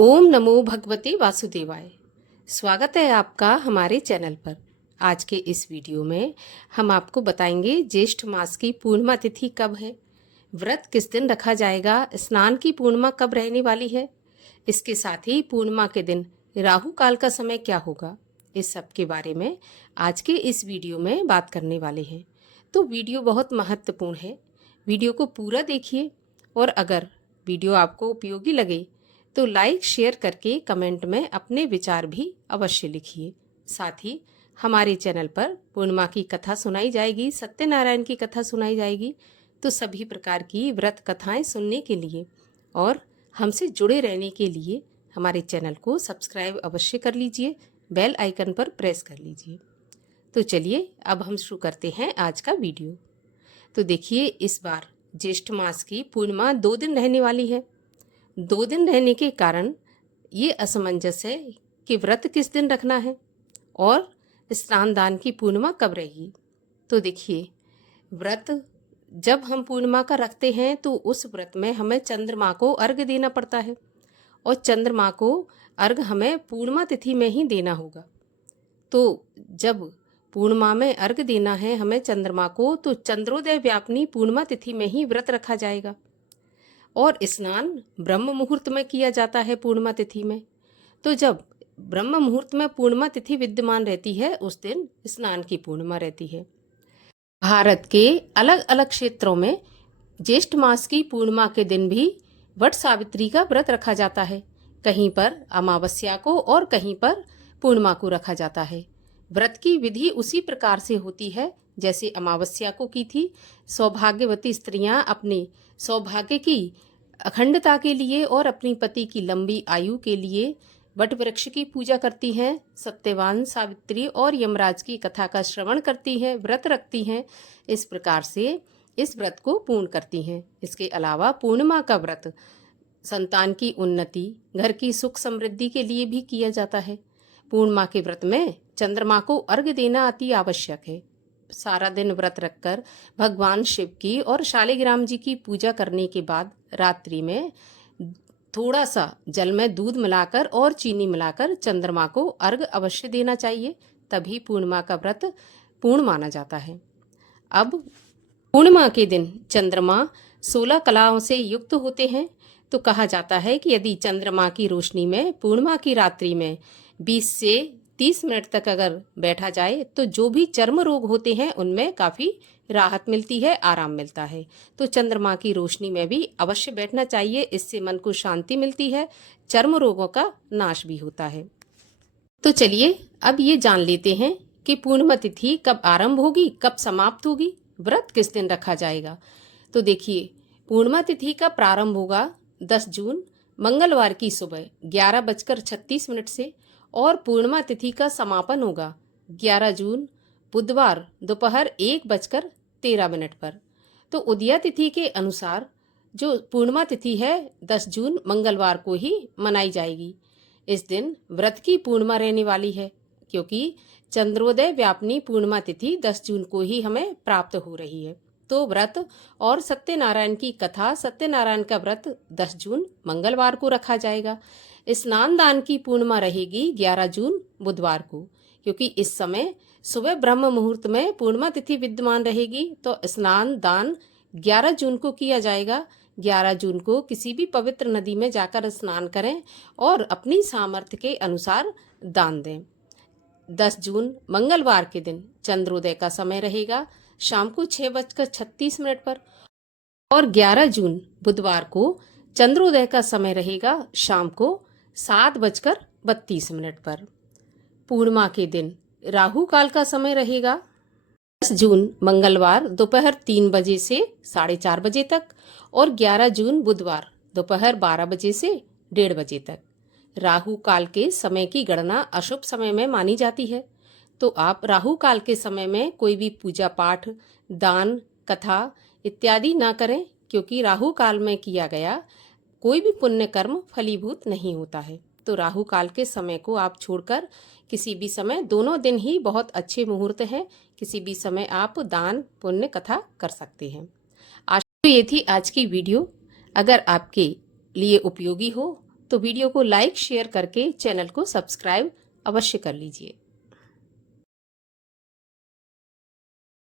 ओम नमो भगवते वासुदेवाय। स्वागत है आपका हमारे चैनल पर। आज के इस वीडियो में हम आपको बताएंगे ज्येष्ठ मास की पूर्णिमा तिथि कब है, व्रत किस दिन रखा जाएगा, स्नान की पूर्णिमा कब रहने वाली है, इसके साथ ही पूर्णिमा के दिन राहु काल का समय क्या होगा। इस सब के बारे में आज के इस वीडियो में बात करने वाले हैं। तो वीडियो बहुत महत्वपूर्ण है, वीडियो को पूरा देखिए और अगर वीडियो आपको उपयोगी लगे तो लाइक शेयर करके कमेंट में अपने विचार भी अवश्य लिखिए। साथ ही हमारे चैनल पर पूर्णिमा की कथा सुनाई जाएगी, सत्यनारायण की कथा सुनाई जाएगी। तो सभी प्रकार की व्रत कथाएं सुनने के लिए और हमसे जुड़े रहने के लिए हमारे चैनल को सब्सक्राइब अवश्य कर लीजिए, बेल आइकन पर प्रेस कर लीजिए। तो चलिए अब हम शुरू करते हैं आज का वीडियो। तो देखिए, इस बार ज्येष्ठ मास की पूर्णिमा 2 दिन रहने वाली है। 2 दिन रहने के कारण ये असमंजस है कि व्रत किस दिन रखना है और स्नान दान की पूर्णिमा कब रहेगी। तो देखिए, व्रत जब हम पूर्णिमा का रखते हैं तो उस व्रत में हमें चंद्रमा को अर्घ्य देना पड़ता है और चंद्रमा को अर्घ्य हमें पूर्णिमा तिथि में ही देना होगा। तो जब पूर्णिमा में अर्घ्य देना है हमें चंद्रमा को, तो चंद्रोदय व्यापिनी पूर्णिमा तिथि में ही व्रत रखा जाएगा। और स्नान ब्रह्म मुहूर्त में किया जाता है पूर्णिमा तिथि में। तो जब ब्रह्म मुहूर्त में पूर्णिमा तिथि विद्यमान रहती है उस दिन स्नान की पूर्णिमा रहती है। भारत के अलग अलग क्षेत्रों में ज्येष्ठ मास की पूर्णिमा के दिन भी वट सावित्री का व्रत रखा जाता है। कहीं पर अमावस्या को और कहीं पर पूर्णिमा को रखा जाता है। व्रत की विधि उसी प्रकार से होती है जैसे अमावस्या को की थी। सौभाग्यवती स्त्रियां अपने सौभाग्य की अखंडता के लिए और अपनी पति की लंबी आयु के लिए वट वृक्ष की पूजा करती हैं। सत्यवान सावित्री और यमराज की कथा का श्रवण करती हैं, व्रत रखती हैं। इस प्रकार से इस व्रत को पूर्ण करती हैं। इसके अलावा पूर्णिमा का व्रत संतान की उन्नति, घर की सुख समृद्धि के लिए भी किया जाता है। पूर्णिमा के व्रत में चंद्रमा को अर्घ्य देना अति आवश्यक है। सारा दिन व्रत रखकर भगवान शिव की और शालिग्राम जी की पूजा करने के बाद रात्रि में थोड़ा सा जल में दूध मिलाकर और चीनी मिलाकर चंद्रमा को अर्घ्य अवश्य देना चाहिए, तभी पूर्णिमा का व्रत पूर्ण माना जाता है। अब पूर्णिमा के दिन चंद्रमा 16 कलाओं से युक्त होते हैं। तो कहा जाता है कि यदि चंद्रमा की रोशनी में पूर्णिमा की रात्रि में 20 से 30 मिनट तक अगर बैठा जाए तो जो भी चर्म रोग होते हैं उनमें काफ़ी राहत मिलती है, आराम मिलता है। तो चंद्रमा की रोशनी में भी अवश्य बैठना चाहिए, इससे मन को शांति मिलती है, चर्म रोगों का नाश भी होता है। तो चलिए अब ये जान लेते हैं कि पूर्णिमा तिथि कब आरंभ होगी, कब समाप्त होगी, व्रत किस दिन रखा जाएगा। तो देखिए, पूर्णिमा तिथि का प्रारंभ होगा 10 जून मंगलवार की सुबह 11:36 से और पूर्णिमा तिथि का समापन होगा 11 जून बुधवार दोपहर 1:13 पर। तो उदया तिथि के अनुसार जो पूर्णिमा तिथि है 10 जून मंगलवार को ही मनाई जाएगी। इस दिन व्रत की पूर्णिमा रहने वाली है क्योंकि चंद्रोदय व्यापिनी पूर्णिमा तिथि 10 जून को ही हमें प्राप्त हो रही है। तो व्रत और सत्यनारायण की कथा, सत्यनारायण का व्रत 10 जून मंगलवार को रखा जाएगा। स्नान दान की पूर्णिमा रहेगी 11 जून बुधवार को, क्योंकि इस समय सुबह ब्रह्म मुहूर्त में पूर्णिमा तिथि विद्यमान रहेगी। तो स्नान दान 11 जून को किया जाएगा। 11 जून को किसी भी पवित्र नदी में जाकर स्नान करें और अपनी सामर्थ्य के अनुसार दान दें। 10 जून मंगलवार के दिन चंद्रोदय का समय रहेगा शाम को 6:36 पर और 11 जून बुधवार को चंद्रोदय का समय रहेगा शाम को 7:32 पर। पूर्णिमा के दिन राहु काल का समय रहेगा 10 जून मंगलवार दोपहर 3 बजे से 4:30 बजे तक और 11 जून बुधवार दोपहर 12 बजे से 1:30 बजे तक। राहु काल के समय की गणना अशुभ समय में मानी जाती है। तो आप राहु काल के समय में कोई भी पूजा पाठ, दान, कथा इत्यादि ना करें, क्योंकि राहु काल में किया गया कोई भी पुण्य कर्म फलीभूत नहीं होता है। तो राहु काल के समय को आप छोड़कर किसी भी समय, दोनों दिन ही बहुत अच्छे मुहूर्त हैं, किसी भी समय आप दान पुण्य कथा कर सकते हैं। तो ये थी आज की वीडियो। अगर आपके लिए उपयोगी हो तो वीडियो को लाइक शेयर करके चैनल को सब्सक्राइब अवश्य कर लीजिए।